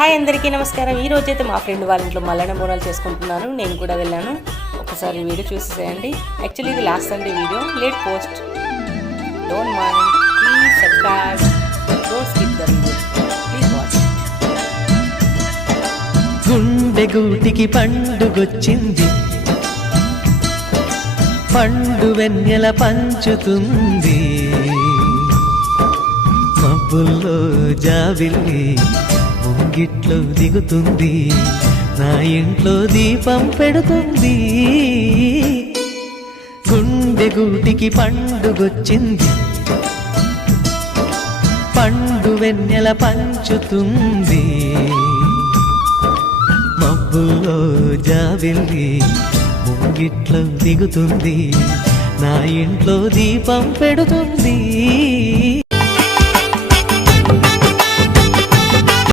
Hi అందరికీ నమస్కారం. ఈ రోజైతే మా ఫ్రెండ్ వాళ్ళ ఇంట్లో మల్లన్న బోనాలు చేసుకుంటున్నాను. నేను కూడా వెళ్ళాను. ఒకసారి వీడియో చూసేసేయండి. యాక్చువల్లీ ఇది last Sunday video, late post. Don't mind, please subscribe, don't skip the video, please watch. గుండె గూటికి పండుగొచ్చింది, పండు వెన్నెల పంచుతుంది, మబ్బుల్లో జాబిల్లి ముంగిట్లో దిగుతుంది, నా ఇంట్లో దీపం పెడుతుంది. గుండె గూటికి పండుగొచ్చింది, పండు వెన్నెల పంచుతుంది, మబ్బుల్లో జాబిల్లి ముంగిట్లో దిగుతుంది, నా ఇంట్లో దీపం పెడుతుంది.